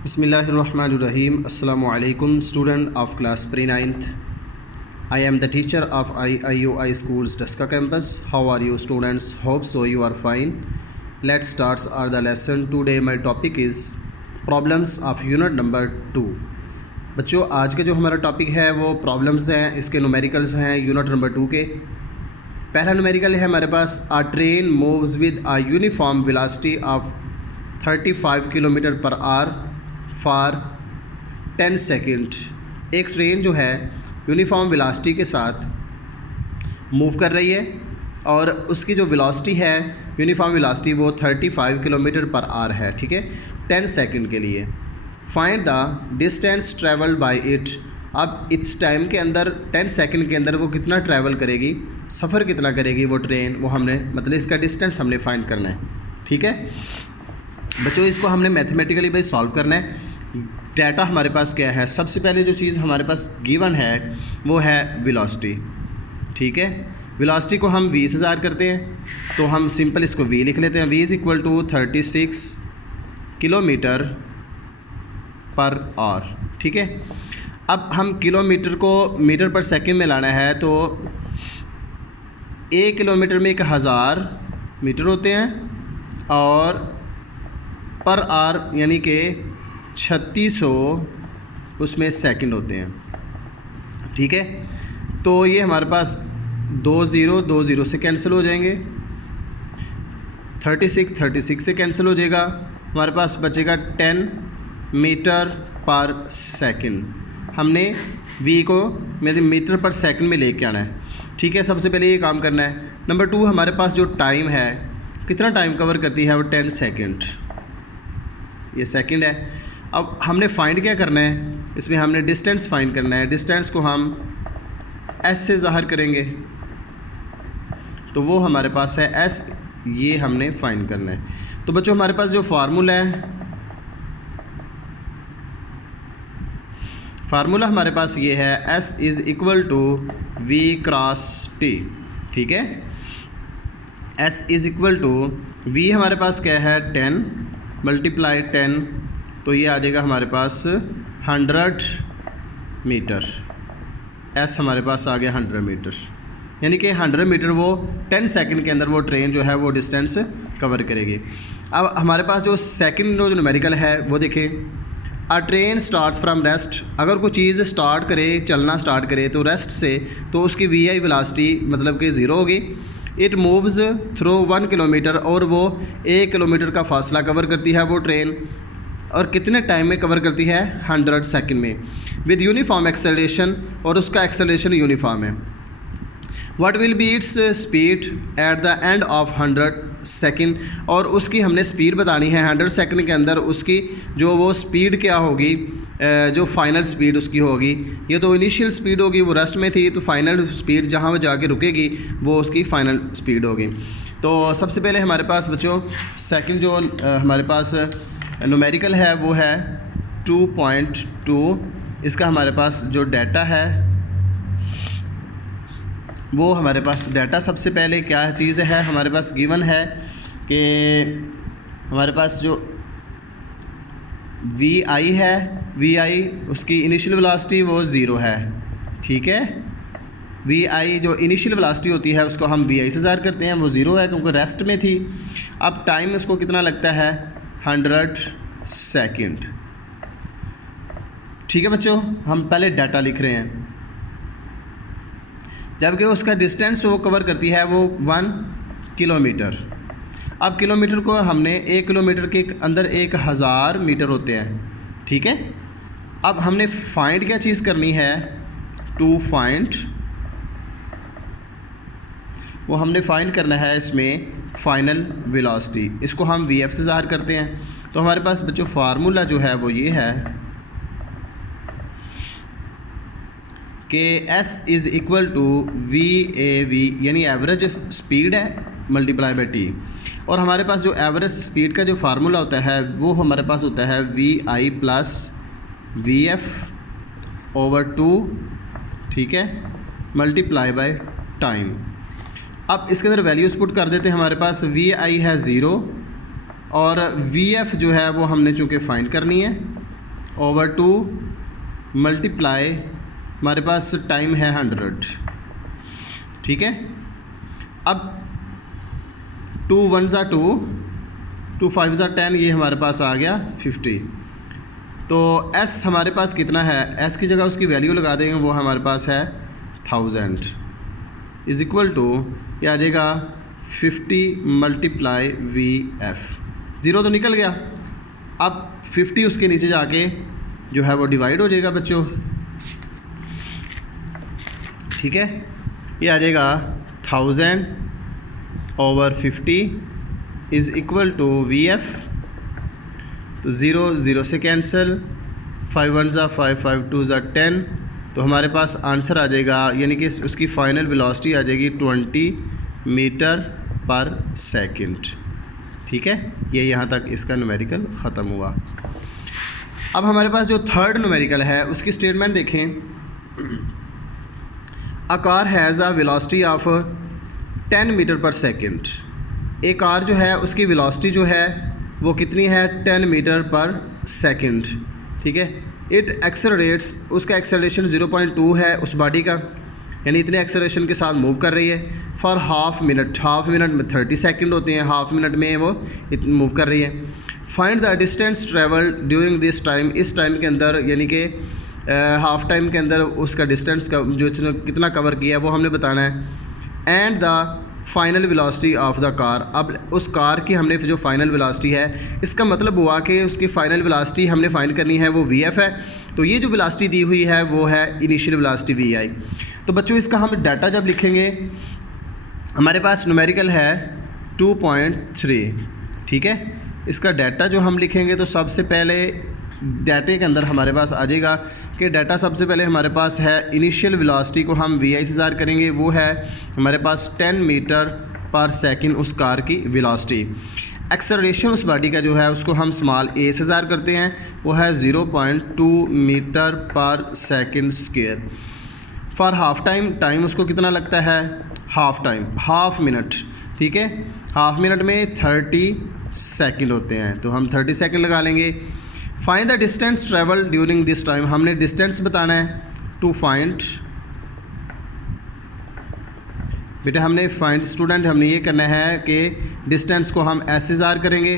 Bismillahirrahmanirrahim. Assalamu alaikum, student of class pre-9th. I am the teacher of IUI Schools Daska campus. How are you students? Hope so you are fine. Let's start the lesson. Today my topic is problems of unit number 2. बच्चों आज का जो हमारा topic है वो problems हैं, इसके numericals हैं यूनिट नंबर 2 के। पहला न्यूमेरिकल है हमारे पास, a train moves with a uniform velocity of 35 kilometre per hour for 10 second. एक ट्रेन जो है यूनिफॉर्म वेलोसिटी के साथ मूव कर रही है और उसकी जो वेलोसिटी है यूनिफॉर्म वेलोसिटी वो 35 किलोमीटर पर आवर है, ठीक है, 10 सेकेंड के लिए। Find the distance travelled bye it. अब इस टाइम के अंदर 10 सेकेंड के अंदर वो कितना ट्रैवल करेगी, सफ़र कितना करेगी वो ट्रेन, वो हमने मतलब इसका डिस्टेंस हमने फाइंड करना है, ठीक है बच्चों। इसको हमने मैथमेटिकली भाई सॉल्व करना है। डाटा हमारे पास क्या है, सबसे पहले जो चीज़ हमारे पास गिवन है वो है वेलोसिटी, ठीक है। वेलोसिटी को हम 20,000 करते हैं तो हम सिंपल इसको v लिख लेते हैं। v is equal to 36 kilometre per hour, ठीक है। अब हम किलोमीटर को मीटर पर सेकंड में लाना है तो 1 किलोमीटर में 1000 मीटर होते हैं और पर आवर यानी कि 3600 उसमें सेकंड होते हैं, ठीक है। तो ये हमारे पास 2 0 से कैंसिल हो जाएंगे, 36 से कैंसिल हो जाएगा, हमारे पास बचेगा 10 मीटर पर सेकंड। हमने v को मीटर पर सेकंड में लेके आना है, ठीक है। सबसे पहले ये काम करना है। नंबर 2 हमारे पास जो टाइम है, कितना टाइम कवर करती है वो 10 सेकंड, ये सेकंड है। अब हमने फाइंड क्या करना है, इसमें हमने डिस्टेंस फाइंड करना है। डिस्टेंस को हम s से ज़ाहिर करेंगे तो वो हमारे पास है s, ये हमने फाइंड करना है। तो बच्चों हमारे पास जो फार्मूला है, फार्मूला हमारे पास ये है s is equal to v cross t, ठीक है। s is equal to v हमारे पास क्या है 10 मल्टीप्लाई 10, तो ये आ जाएगा हमारे पास 100 मीटर। s हमारे पास आ गया 100 मीटर, यानी कि 100 मीटर वो 10 सेकंड के अंदर वो ट्रेन जो है वो डिस्टेंस कवर करेगी। अब हमारे पास जो सेकंड जो न्यूमेरिकल है वो देखें, आ ट्रेन स्टार्ट्स फ्राम रेस्ट। अगर कोई चीज़ स्टार्ट करे, चलना स्टार्ट करे तो रेस्ट से, तो उसकी vi वेलोसिटी मतलब कि 0 होगी। इट मूव्स थ्रू 1 किलोमीटर, और वो 1 किलोमीटर का फासला कवर करती है वो ट्रेन, और कितने टाइम में कवर करती है 100 सेकंड में, विद यूनिफॉर्म एक्सेलरेशन, और उसका एक्सेलरेशन यूनिफॉर्म है। What will be its speed at the end of 100 second, और उसकी हमने स्पीड बतानी है 100 सेकंड के अंदर, उसकी जो वो स्पीड क्या होगी, जो फाइनल स्पीड उसकी होगी। ये तो इनिशियल स्पीड होगी, वो रेस्ट में थी, तो फाइनल स्पीड जहाँ वो जाके रुकेगी वो उसकी फ़ाइनल स्पीड होगी। तो सबसे पहले हमारे पास बच्चों सेकंड जो हमारे पास न्यूमेरिकल है वो है 2.2। इसका हमारे पास जो डाटा है वो हमारे पास डाटा सबसे पहले क्या चीज़ है, हमारे पास गिवन है कि हमारे पास जो vi है, vi उसकी इनिशियल वेलोसिटी वो 0 है, ठीक है। vi जो इनिशियल वेलोसिटी होती है उसको हम vi से ज़ाहिर करते हैं, वो 0 है क्योंकि रेस्ट में थी। अब टाइम उसको कितना लगता है 100 सेकंड, ठीक है बच्चों। हम पहले डाटा लिख रहे हैं, जबकि उसका डिस्टेंस वो कवर करती है वो 1 किलोमीटर। अब किलोमीटर को हमने 1 किलोमीटर के अंदर 1000 मीटर होते हैं, ठीक है। अब हमने फाइंड क्या चीज़ करनी है, टू फाइंड, वो हमने फाइंड करना है इसमें फाइनल वेलोसिटी। इसको हम vf से ज़ाहिर करते हैं। तो हमारे पास बच्चों फार्मूला जो है वो ये है कि s is equal to VAV, यानी एवरेज स्पीड है मल्टीप्लाई बाई t, और हमारे पास जो एवरेज स्पीड का जो फार्मूला होता है वो हमारे पास होता है VI प्लस VF ओवर 2, ठीक है, मल्टीप्लाई बाई टाइम। अब इसके अंदर वैल्यूज़ पुट कर देते हैं। हमारे पास VI है 0 और VF जो है वो हमने चूँकि फाइंड करनी है, ओवर 2 मल्टीप्लाई हमारे पास टाइम है 100, ठीक है। अब 2 1 ज़ा 2, 2 5 ज़ा 10, ये हमारे पास आ गया 50। तो s हमारे पास कितना है, s की जगह उसकी वैल्यू लगा देंगे, वो हमारे पास है 1000 इज़ इक्वल टू, ये आ जाएगा 50 मल्टीप्लाई VF। ज़ीरो तो निकल गया, अब 50 उसके नीचे जाके जो है वो डिवाइड हो जाएगा बच्चों, ठीक है। ये आ जाएगा 1000 over 50 is equal to VF। तो 0 0 से कैंसिल, 5 1 ज़ा 5, 5 2 ज़ा 10। तो हमारे पास आंसर आ जाएगा, यानी कि उसकी फ़ाइनल वेलोसिटी आ जाएगी 20 मीटर पर सेकंड, ठीक है। ये यहाँ तक इसका न्यूमेरिकल ख़त्म हुआ। अब हमारे पास जो थर्ड न्यूमेरिकल है उसकी स्टेटमेंट देखें। A car has a velocity of 10 metre per second. एक कार जो है उसकी वेलोसिटी जो है वो कितनी है, 10 मीटर पर सेकंड, ठीक है। इट एक्सेलरेट्स, उसका एक्सेलरेशन 0.2 है उस बॉडी का, यानी इतने एक्सेलरेशन के साथ मूव कर रही है for half minute. Half minute में 30 सेकंड होते हैं, हाफ मिनट में वो मूव कर रही है। Find the distance travel during this time, इस टाइम के अंदर यानी कि हाफ टाइम के अंदर उसका डिस्टेंस का जो कितना कवर किया है वो हमने बताना है। And the final velocity of the car. अब उस कार की हमने जो फाइनल वेलोसिटी है, इसका मतलब हुआ कि उसकी फ़ाइनल वेलोसिटी हमने फाइंड करनी है, वो VF है। तो ये जो वेलोसिटी दी हुई है वो है इनिशियल वेलोसिटी VI। तो बच्चों इसका हम डाटा जब लिखेंगे, हमारे पास न्यूमेरिकल है 2.3, ठीक है। इसका डाटा जो हम लिखेंगे तो सबसे पहले डाटे के अंदर हमारे पास आ जाएगा कि डाटा सबसे पहले हमारे पास है इनिशियल वेलोसिटी को हम VI से ज़ाहिर करेंगे, वो है हमारे पास 10 मीटर पर सेकंड उस कार की वेलोसिटी। एक्सेलरेशन उस बॉडी का जो है उसको हम स्मॉल a से ज़ाहिर करते हैं, वो है 0.2 metre per second square. For half time, time उसको कितना लगता है, हाफ टाइम, हाफ मिनट, ठीक है। हाफ मिनट में 30 सेकंड होते हैं, तो हम 30 सेकंड लगा लेंगे। Find the distance travel during this time, हमने डिस्टेंस बताना है। टू फाइंड, बेटा हमने फाइंड स्टूडेंट हमने ये करना है कि डिस्टेंस को हम ऐसे ज़ाहिर करेंगे,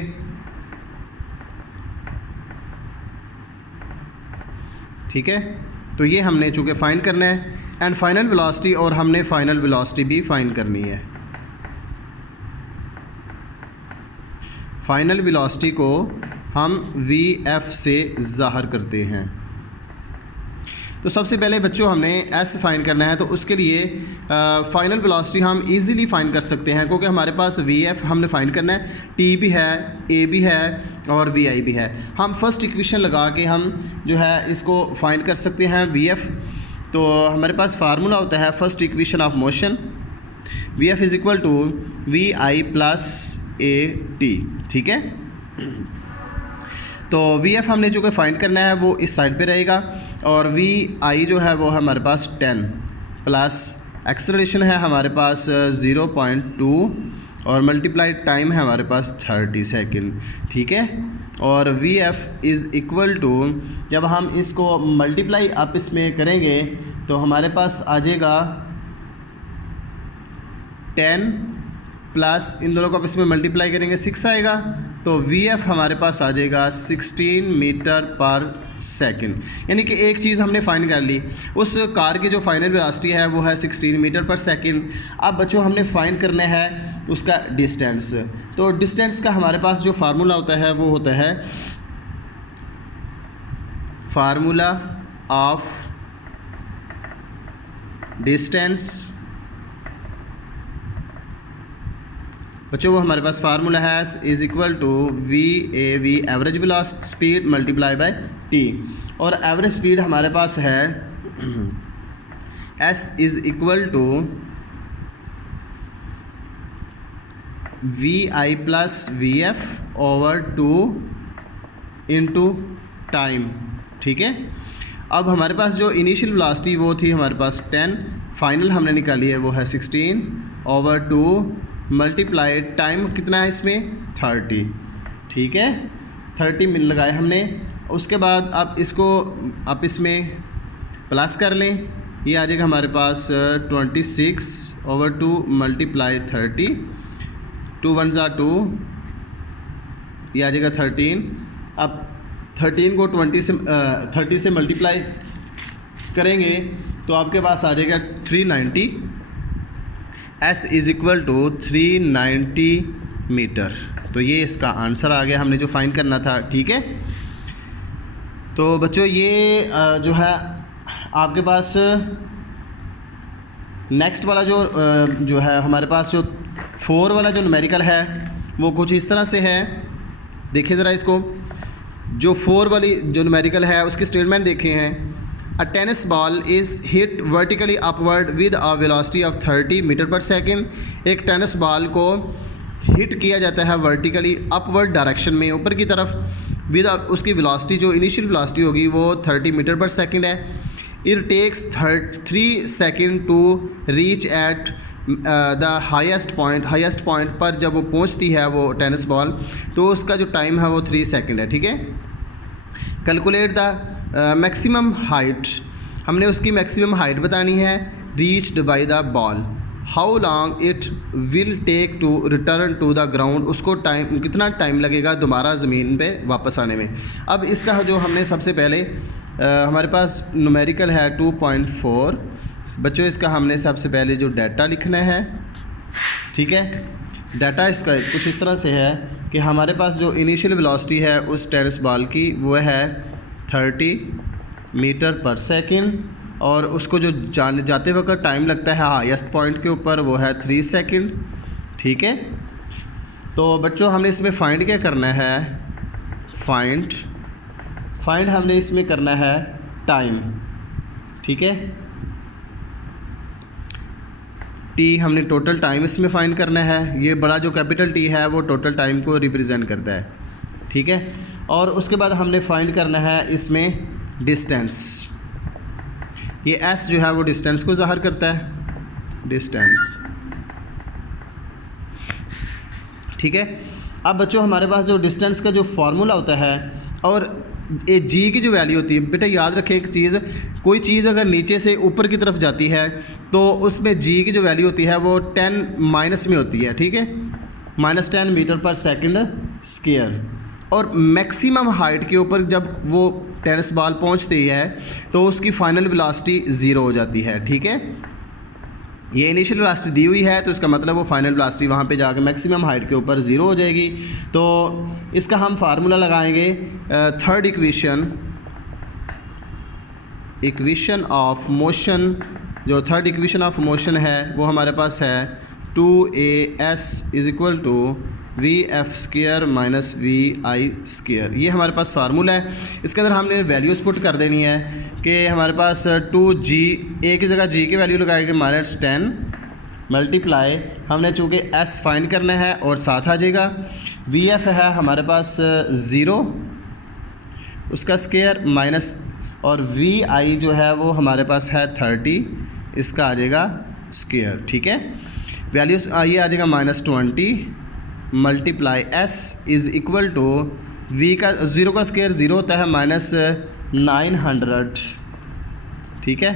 ठीक है। तो ये हमने चूँकि फाइंड करना है एंड फाइनल वेलोसिटी, और हमने फाइनल वेलोसिटी भी फाइंड करनी है। फाइनल वेलोसिटी को हम VF से ज़ाहिर करते हैं। तो सबसे पहले बच्चों हमने S फाइंड करना है, तो उसके लिए फ़ाइनल वेलोसिटी हम इजीली फाइंड कर सकते हैं, क्योंकि हमारे पास VF हमने फाइंड करना है, T भी है, A भी है और VI भी है। हम फर्स्ट इक्वेशन लगा के हम जो है इसको फाइंड कर सकते हैं VF। तो हमारे पास फार्मूला होता है first equation of motion, VF is equal to VI plus AT, ठीक है। तो VF हमने जो कि फाइंड करना है वो इस साइड पे रहेगा, और VI जो है वो हमारे पास 10 प्लस एक्सेलरेशन है हमारे पास 0.2 और मल्टीप्लाई टाइम है हमारे पास 30 सेकंड, ठीक है। और VF इज़ इक्वल टू, जब हम इसको मल्टीप्लाई आप इसमें करेंगे तो हमारे पास आ जाएगा 10 प्लस इन दोनों को आप इसमें मल्टीप्लाई करेंगे 6 आएगा, तो VF हमारे पास आ जाएगा 16 मीटर पर सेकंड। यानी कि एक चीज़ हमने फाइंड कर ली, उस कार की जो फाइनल वेलोसिटी है वो है 16 मीटर पर सेकंड। अब बच्चों हमने फाइंड करना है उसका डिस्टेंस। तो डिस्टेंस का हमारे पास जो फार्मूला होता है वो होता है फार्मूला ऑफ डिस्टेंस। बच्चों वो हमारे पास फार्मूला है is equal to VAV average velocity speed multiply by T, और एवरेज स्पीड हमारे पास है S is equal to VI plus VF over 2 into time, ठीक है। अब हमारे पास जो इनिशियल वेलोसिटी वो थी हमारे पास 10, फाइनल हमने निकाली है वो है 16 ओवर 2 मल्टीप्लाई टाइम कितना है इसमें 30, ठीक है। 30 मिनट लगाए हमने, उसके बाद आप इसमें प्लस कर लें, ये आ जाएगा हमारे पास 26/2 मल्टीप्लाई 30, 2 1 ज़ा 2, ये आ जाएगा 13। अब 13 को 30 से मल्टीप्लाई करेंगे तो आपके पास आ जाएगा 390। S = 390 metre. तो ये इसका आंसर आ गया, हमने जो फाइंड करना था। ठीक है, तो बच्चों ये जो है आपके पास नेक्स्ट वाला जो है हमारे पास जो 4 वाला जो न्यूमेरिकल है वो कुछ इस तरह से है। देखिए ज़रा इसको, जो 4 वाली जो न्यूमेरिकल है उसकी स्टेटमेंट देखे हैं। A tennis ball is hit vertically upward with a velocity of 30 metre per second. एक टेनिस बॉल को हिट किया जाता है वर्टिकली अपवर्ड डायरेक्शन में, ऊपर की तरफ, विद उसकी वेलोसिटी जो इनिशियल वेलोसिटी होगी वो 30 मीटर पर सेकेंड है। It takes 3 second to reach at the highest point पर जब वो पहुंचती है वो टेनिस बॉल, तो उसका जो टाइम है वो 3 सेकेंड है। ठीक है, कैलकुलेट द मैक्सिमम हाइट, हमने उसकी मैक्सिमम हाइट बतानी है reached by the ball. How long it will take to return to the ground, उसको कितना टाइम लगेगा दोबारा ज़मीन पे वापस आने में। अब इसका जो हमने सबसे पहले हमारे पास न्यूमेरिकल है 2.4 बच्चों, इसका हमने सबसे पहले जो डाटा लिखना है। ठीक है, डाटा इसका कुछ इस तरह से है कि हमारे पास जो इनिशियल वेलोसिटी है उस टेनिस बॉल की वो है 30 मीटर पर सेकेंड, और उसको जो जाते वक्त टाइम लगता है हाईएस्ट पॉइंट के ऊपर वो है 3 सेकेंड। ठीक है, तो बच्चों हमने इसमें फाइंड क्या करना है, फाइंड हमने इसमें करना है टाइम। ठीक है, टी हमने टोटल टाइम इसमें फाइंड करना है। ये बड़ा जो कैपिटल टी है वो टोटल टाइम को रिप्रेजेंट करता है। ठीक है, और उसके बाद हमने फाइंड करना है इसमें डिस्टेंस। ये एस जो है वो डिस्टेंस को ज़ाहिर करता है, डिस्टेंस। ठीक है, अब बच्चों हमारे पास जो डिस्टेंस का जो फार्मूला होता है और ये जी की जो वैल्यू होती है, बेटा याद रखें एक चीज़, कोई चीज़ अगर नीचे से ऊपर की तरफ जाती है तो उसमें जी की जो वैल्यू होती है वो 10 माइनस में होती है। ठीक है, -10 मीटर पर सेकंड स्क्वायर। और मैक्सिमम हाइट के ऊपर जब वो टेनिस बॉल पहुंचती है तो उसकी फाइनल वेलोसिटी 0 हो जाती है। ठीक है, ये इनिशियल वेलोसिटी दी हुई है तो इसका मतलब वो फाइनल वेलोसिटी वहाँ पे जाकर मैक्सिमम हाइट के ऊपर 0 हो जाएगी। तो इसका हम फार्मूला लगाएंगे, थर्ड इक्वेशन ऑफ मोशन, जो थर्ड इक्वेशन ऑफ मोशन है वो हमारे पास है 2as = vf² - vi²। ये हमारे पास फार्मूला है। इसके अंदर हमने वैल्यूज़ पुट कर देनी है कि हमारे पास 2g, ए की जगह g की वैल्यू लगाएंगे -10 मल्टीप्लाई, हमने चूँकि s फाइंड करना है और साथ आ जाएगा vf है हमारे पास 0 उसका स्क्वायर माइनस, और vi जो है वो हमारे पास है 30, इसका आ जाएगा स्क्वायर। ठीक है, वैल्यूज़ ये आ जाएगा -20 मल्टीप्लाई s = v का 0 का स्क्वायर 0 होता है -900। ठीक है,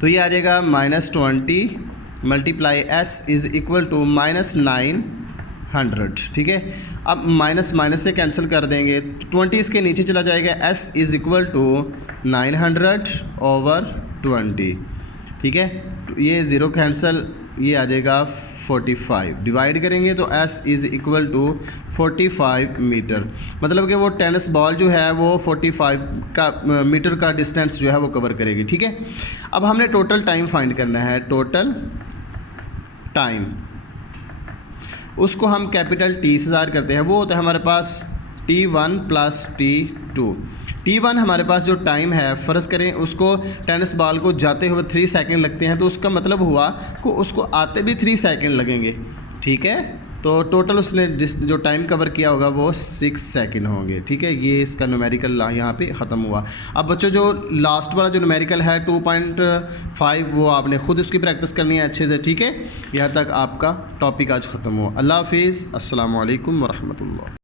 तो ये आ जाएगा -20 मल्टीप्लाई s = -900। ठीक है, अब माइनस से कैंसिल कर देंगे, 20 इसके नीचे चला जाएगा, s = 900/20। ठीक है, ये 0 कैंसिल, ये आ जाएगा 45, डिवाइड करेंगे तो s = 45 मीटर। मतलब कि वो टेनिस बॉल जो है वो 45 मीटर का डिस्टेंस जो है वो कवर करेगी। ठीक है, अब हमने टोटल टाइम फाइंड करना है, टोटल टाइम, उसको हम कैपिटल T से ज़ाहिर करते हैं। वो होता है हमारे पास T1 + T2। T1 हमारे पास जो टाइम है, फ़र्ज़ करें उसको टेनिस बॉल को जाते हुए 3 सेकंड लगते हैं, तो उसका मतलब हुआ कि उसको आते भी 3 सेकंड लगेंगे। ठीक है, तो टोटल उसने जो टाइम कवर किया होगा वो 6 सेकंड होंगे। ठीक है, ये इसका न्यूमेरिकल यहाँ पे ख़त्म हुआ। अब बच्चों जो लास्ट वाला जो न्यूमेरिकल है 2.5 वो आपने ख़ुद उसकी प्रैक्टिस करनी है अच्छे से। ठीक है, यहाँ तक आपका टॉपिक आज ख़त्म हुआ। अल्लाह हाफिज़, अस्सलामु अलैकुम वरहमतुल्लाह।